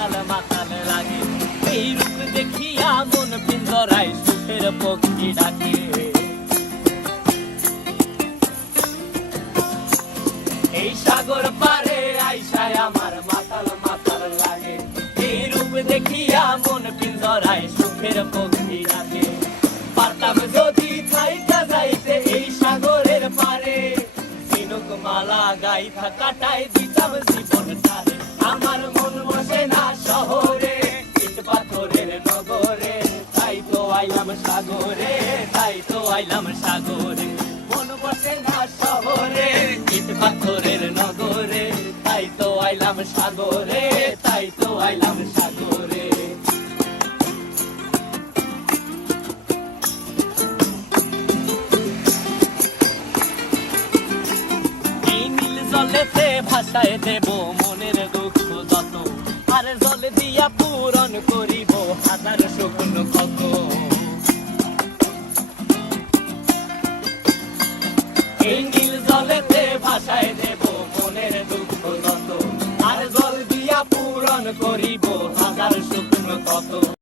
মাতাল মাতাল লাগে। এই রূপ দেখিয়া মন পিঞ্জরায় সুখের পক্ষী ডাকে। এই সাগর পারে আইসায় আমার মাতাল মাতাল লাগে। এই রূপ দেখিয়া মন পিঞ্জরায় সুখের পক্ষী ডাকে। পারতাম যদি থাইকা যাইতে এই সাগরের পারে। ঝিনুক মালা গাইথা কাটাই দিতাম আইলাম সাগরে, তাই তো আইলাম সাগরে। মন বসে না শহরে, ইট পাথরের নগরে, তাই তো আইলাম সাগরে, তাই তো আইলাম সাগরে। জলেতে ভাসায় দেব মনের দুঃখ আর জল দিয়া পূরণ করিব হাজার শুকনো কত এই নীল জলেতে ভাষায় দেব মনের দুঃখ যত আর জল দিয়া পূরণ করিব হাজার শুকনো কত